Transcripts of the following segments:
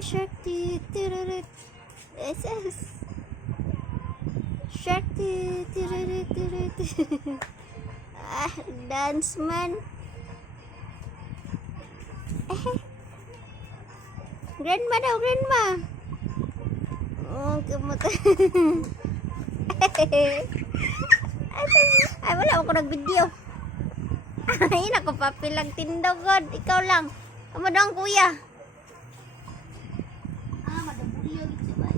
shark. SS. Shark. Ah, dance man. Grandma daw, grandma. Oh, kamuta. Ay, wala ako nag-video. Ay, naku, papilang tindogod. Ikaw lang. Kamu dong, kuya. Ah, madabulyo gitu ba?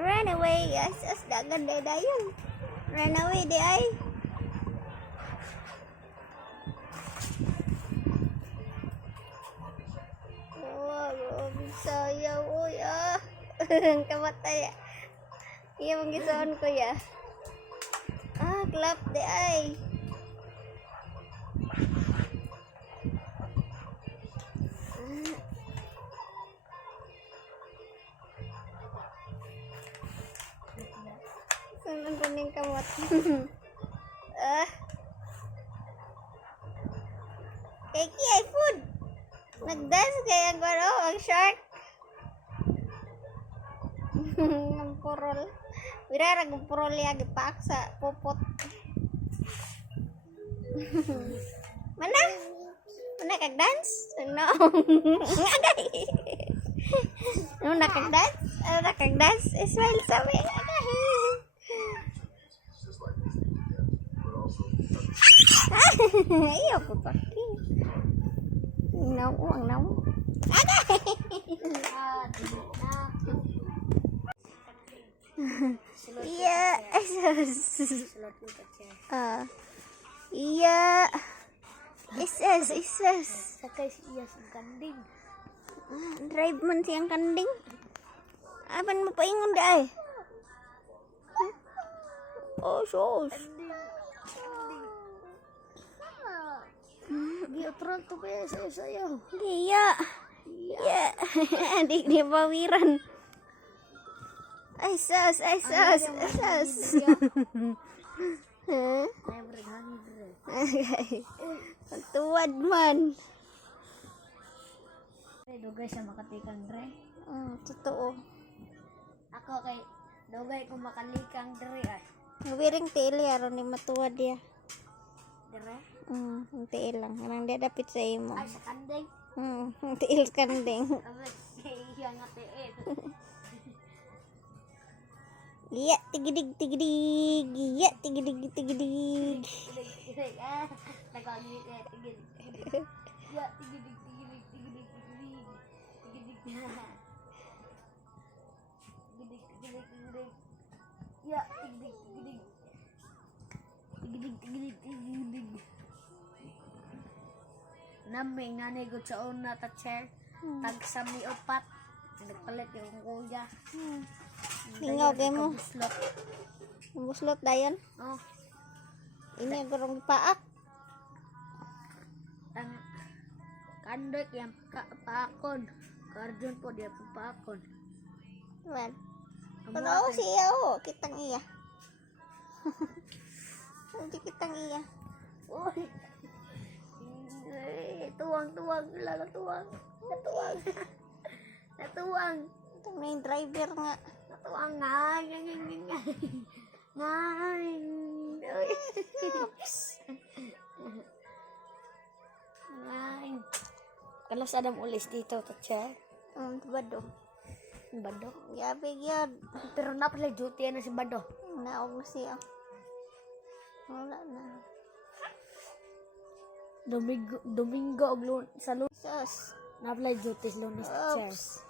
Run away, yes, dagan day dayon. Run away, di ay. Wow, sayaw, uy, ah. Kamatay. Iya mong gisuon ko ya. Ah, clap di ay. Saan kuning kamot? Ah. Kiki ay food. Nagdance kaya ang garo, ang shark. Ang purol. Wirara ang purol ya gipaksa pupot. Mana? Mana kag dance? No. Agay. No nakag dance? Ano nakag dance? Smile sabi. Iyo po paki. No, ang no. Agay. Iya, iya, ises. Sakay si iya sa kanding. Drive man siyang kanding. Aban mo paingon daay. Oh, sos. Dia pronto kaya sayo. Iya. Iya. Di bawiran. Ay, sus. Huh? Ay, berhangin bre. Okay. Ang tuwad man. Ay, dugay siya makatikang dre. Totoo. Ako kay dugay ko makalikang dre ay. Nawiring tiil yaro ni matuwad ya. Dre? Ang tiil lang. Anang dia dapit sa imo. Ay, sa kanding. Ang tiil kanding. Abay, iya nga tiil. Iya, tigidig. Iya, tigidig. Tigil. Ah, nagagawin eh, tigil. Ya, tigil. Tigil. Ya, tigil. Naming nanay ko sa una ta chair. Tag sa mi upat. Nagpalit yung kuya. Lingaw kay mo. Buslot. Buslot dayon. Oh, Ini gorong paak. ang kandek yang paakon. Karjon po dia paakon. Man. Ano siya oh, kitang iya. Hindi kitang iya. Uy. Tuwang. Natuwang. Ito na yung driver nga. Natuwang nga. Ngayon. Kalos adam ulis dito, tatya. Bado. Bado. Gabi gyud. Pero na pala duty na si Bado. Naog na siya. Wala na. Domingo og sa lunes. Sus. Na pala duty sa lunes, tatya. Oops.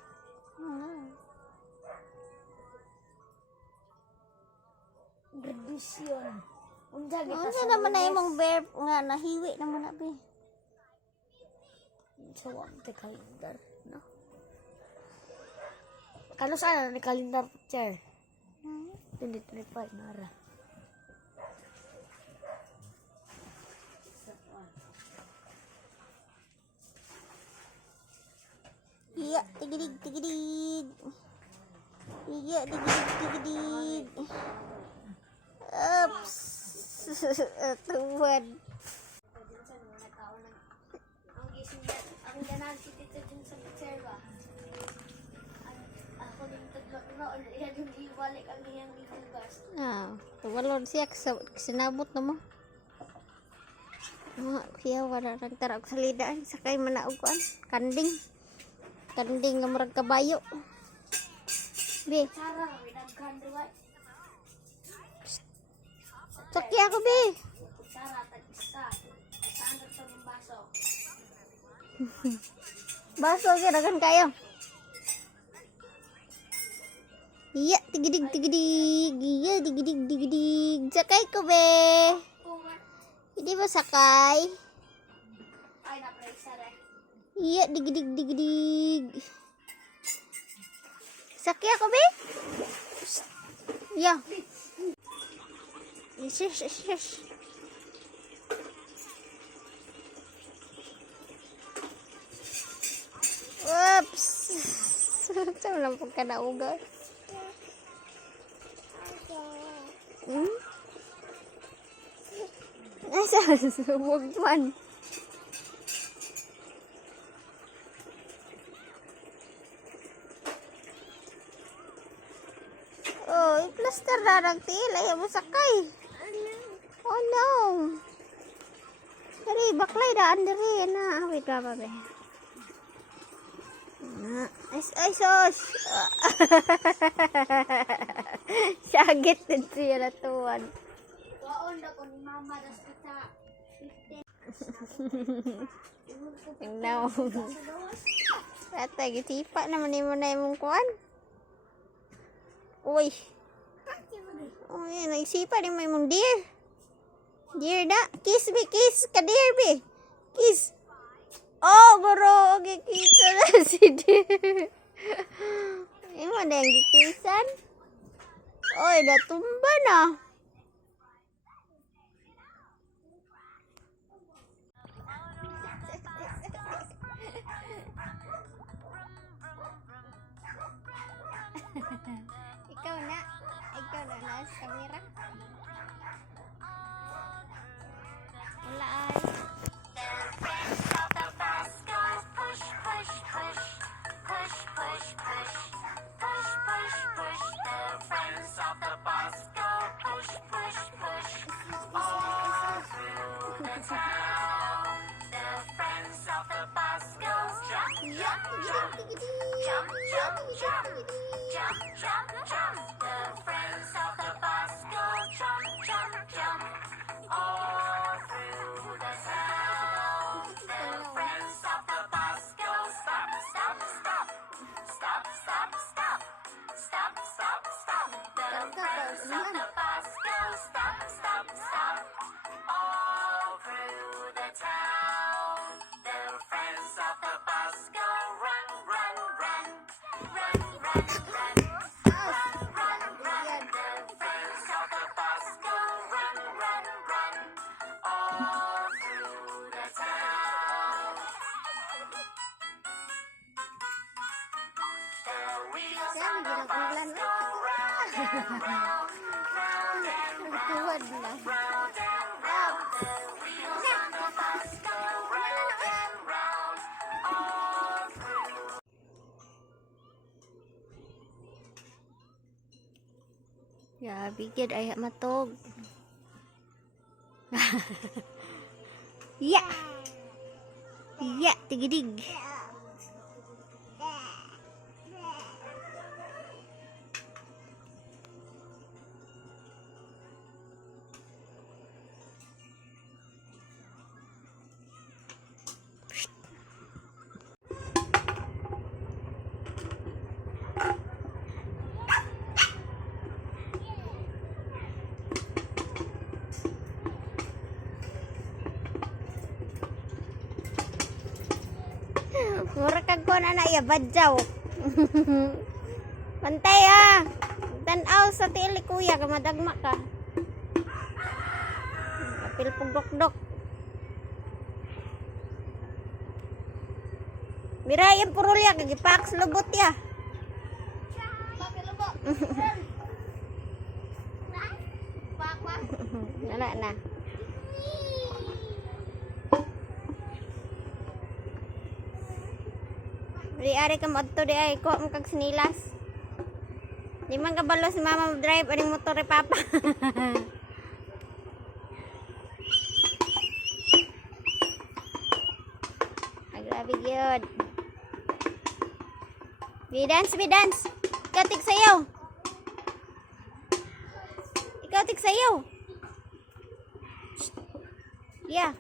Graduation. Unsa kita Ano naman na imong verb nga nahiwi naman na be. sa te kalendar, no? Kano sana ni kalendar, chair? 2025 nara. Iya, tigidig. Iya, dig. Ups. Tuwan. Ang gising niya, ang ganan si Tito dun sa picture ba? Ako din taglok na ulit yan yung ibalik ang iyang igugas. Ah, tumalon siya sinabot na mo. Mga kuya wala nang tarag sa lidaan sakay manauguan. Kanding nga murag kabayo. Be, Sarang, winagkan diwa. sakya ko be. Sarang, tag-isa. Saan na ito ng baso? Baso ganagan kayo. Iya, tigidig. Iya, tigidig. Sakay ko be. Hindi ba sakay? Ay, napresa rin. Iya, digidig. Sakya ko be? Ya. Yes. Oops. Saan lang pag ka nauga? Nasaan? Huwag man. Oh, i-plaster na ng til. Ayaw mo sakay. Oh no. Dari, baklay daan dari. Wait ba ba be? Ay, sos. Syagit din siya na tuwan. Waon na ko ni Mama das kita. 15. Tingnan mo. Rata, gitipa naman mo na yung kuwan. Uy. Uy, naisipa ni mo yung deer. Deer na. Kiss me, kiss. Ka-deer be. Kiss. Oh, bro. Gikisa na si deer. Yung mo na yung gikisan. Uy, natumba na. Ikaw na nasa kamera. Wala ay. Tuwad na. Ya, bigyan ayak matog. Ya. Ya, tigidig. Mura kag ko na iya badjaw. Pantay ah. Tanaw sa tili kuya kamadagma ka. Kapil pugdok-dok. Miray ang purulya kag ipaks lubot ya. Bakit lubo? Wala na. Di ari ka madto di ay ko mo kag sinilas. Di man kabalo si mama drive ani motor ni papa. Ay grabe gyud. Bidance, bidance. Ikaw sayaw. Ikaw sayaw. Yeah.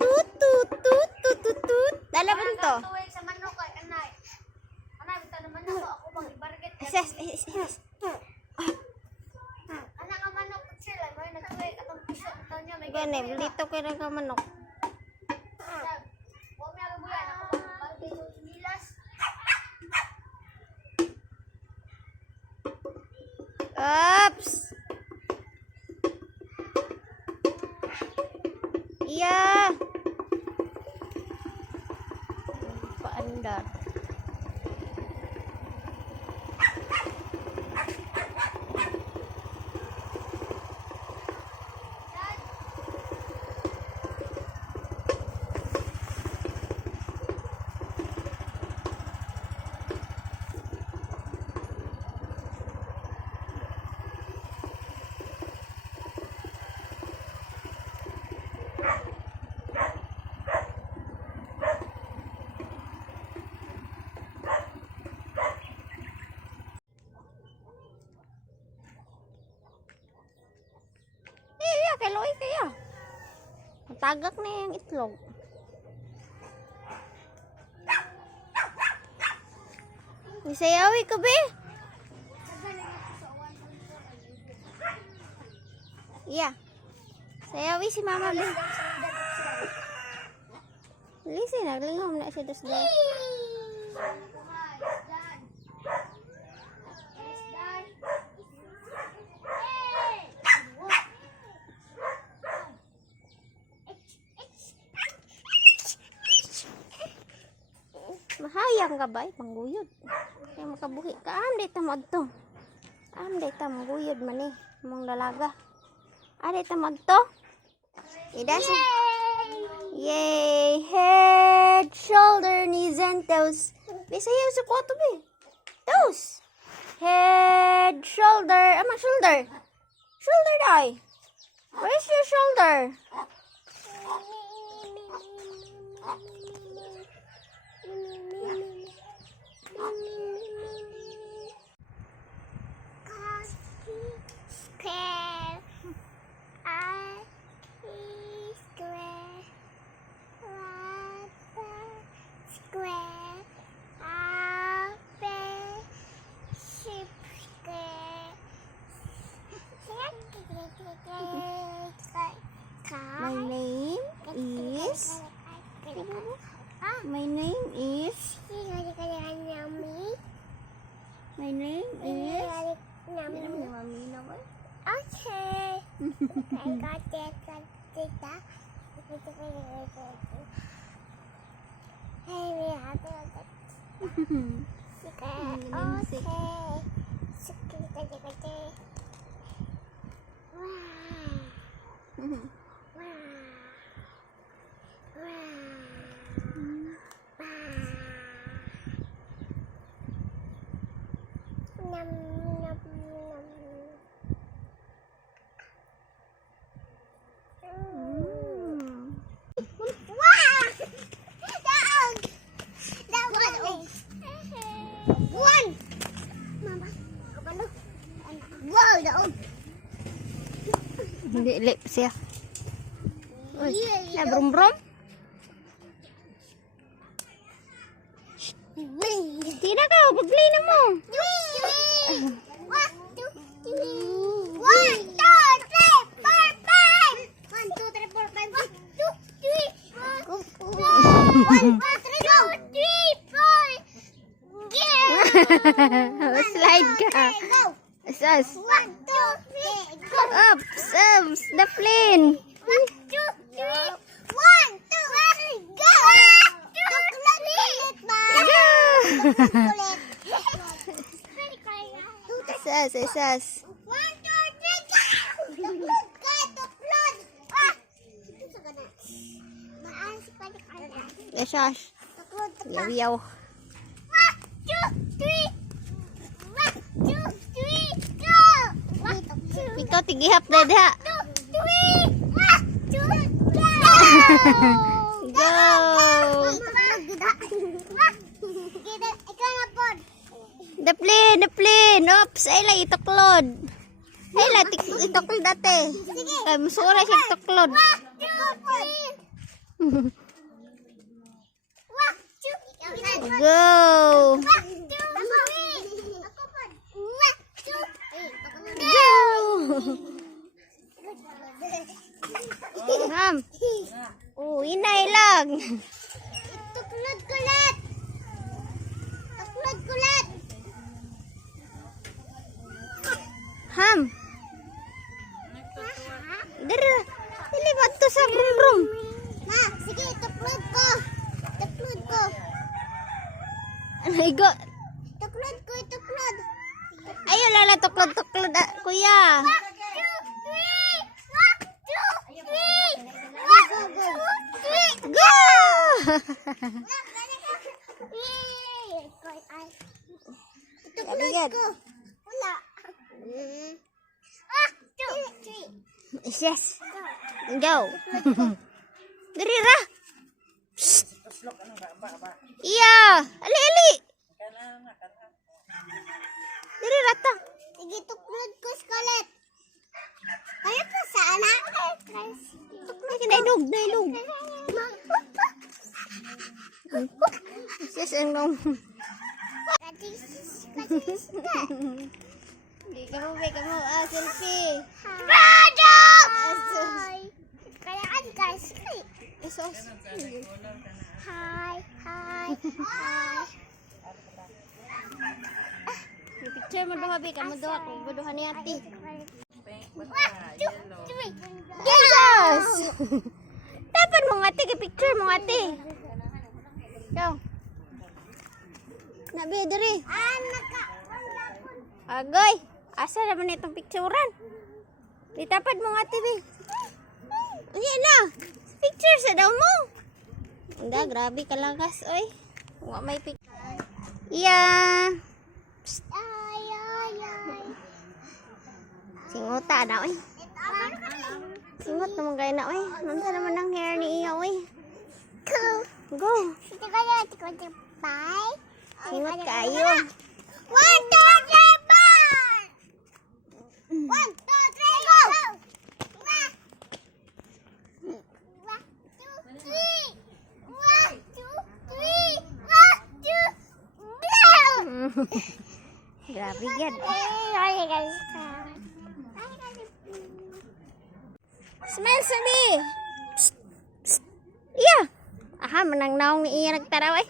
Tut tut tut tut tut tut. Dalaman to. Tuwing sa manok ay anay. Anay, bitaw naman ako. Ako mag-ibarget. Ses. Anak nga manok sila. May nagtuwing atong piso. Bitaw niya may Gani, dito ko na ka manok. Huwag niya kabuyan. Ako mag-ibarget yung nilas. Oops. Yeah. Paandar. Kay Loy kaya. Matagak na yung itlog. Isayawi ko be. Yeah. Sayawi si mama be. Lisi naglingom na siya dos day. Mahayang ka ba? Pangguyod. Kaya makabuhi ka. Amday tamad to. Amday tamaguyod man eh. Mong lalaga. Amday tamad to. Idasa. Yay! Head, shoulder, knees, and toes. Bisayaw sa kwato be. Toes. Head, shoulder. Ama, shoulder. Shoulder day. Where's your shoulder? My name is My name is Okay. I got that. Hey, we have that. Okay. Hindi lip siya. Uy, na brum brum. Tira ka, pag-play na mo. 1, 2, 3, 4, 5, 6, 2, 3, 1, 2, 3, 4. Slide ka. Sas. 1, 2, 3, go. Up, Sams, the plane. 1, 2, 3. 1, 2, 3, go. 1, 2, 3, Go. ulit. Sas, sas. 1, 2, 3, go! Tuklod ka! Tuklod! Ah! Ito sa gana. Maalas ka na ka. Sas. Tuklod ka. Yaw-yaw. 1, 2, 3. 1, 2, 3, go! 1, 2, 3. Ikaw tigihap na diha. 1, 2, 3. 1, 2, go! Go! Ikaw na po. Daplin. Oops, ay lang ituklod. Ay lang, ituklod dati. Ay, musura siya ituklod. 1, 2, 3. 1, 2, 3. Go! 1, 2, 3. Ako po. 1, 2, 3. Go! Ham. Oh, inay lang. Tuklod kulat. Tuklod kulat. Ham. Dili ba to sa room? Ma, sige, tuklod ko. Tuklod ko. Ano, igo? Tuklod ko, tuklod. Ayaw lala, tuklod, kuya. 1, 2, 3. 1, 2, 3. Go! Tuklod ko. Wala. 1, 2, 3. Yes. Go. Diri ra. Iya, ali. Diri ra ta. Sige, tuklod ko, Scarlett. Kaya pa sa anak. Tuklod nailog. Yes, ang Di kamu selfie. Hi! Kaya kan guys. Esos. Hi! Picture mo duha, kamu duha, duha ni ate. 1, 2, 3. Yes! Dapat mo nga ate, picture mo nga ate. Go. Nabi, diri. Agoy, asa naman itong picturean? Ditapad mo nga ate, be. Unya na, picture sa daw mo. Anda, grabe ka lagas, oy. Nga may picture. Yeah. Singuta na, oy. Singot naman kayo na, oy. Nanda naman ang hair ni iya, oy. Go. Ito kaya, ito ko ito. Bye. Singot kayo. 1, 2, 3, bye! 1, 2, 3, go! 1, 2, 3. 1, 2, 3. 1, 2, 3. 1, 2, 3. Grabe yan. Smell sa me. Iya. Aha, menang naong ni iya nagtaraw ay.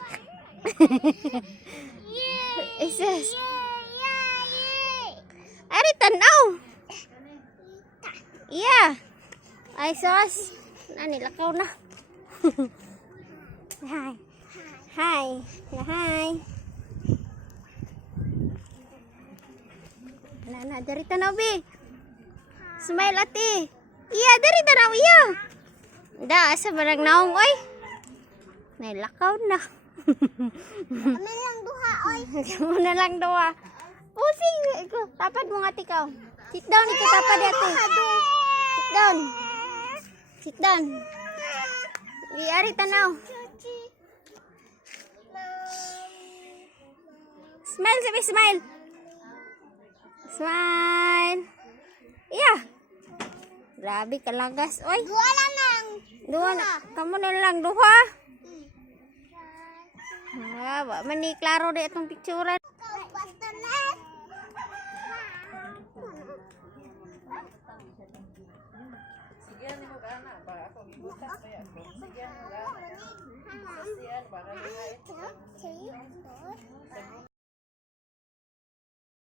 Isus. Ari tanaw. Iya. Ay sos. Nani lakaw na. Hi. Hi. Hi. Nana, dari tanaw bi. Smile ate. Iya, dari tanaw iya. Da, asa barang naong oy. Nailakaw na. Kami lang duha, oy. Kamu na lang daw. Pusing. Tapad mo nga tikaw. Sit down, ikaw tapad ate. Sit down. Sit down. Ari tanaw. Smile, sabi smile. Smile. Yeah. Grabe kalagas, oy. Duha lang nang. Duha na. Kamu na lang duha. Ah, wa man ni klaro di atong picturean. Basta na. Sigian mo ka na ba ako gibutas pa yan. Sigian mo ka. Sigian para Two, three, four.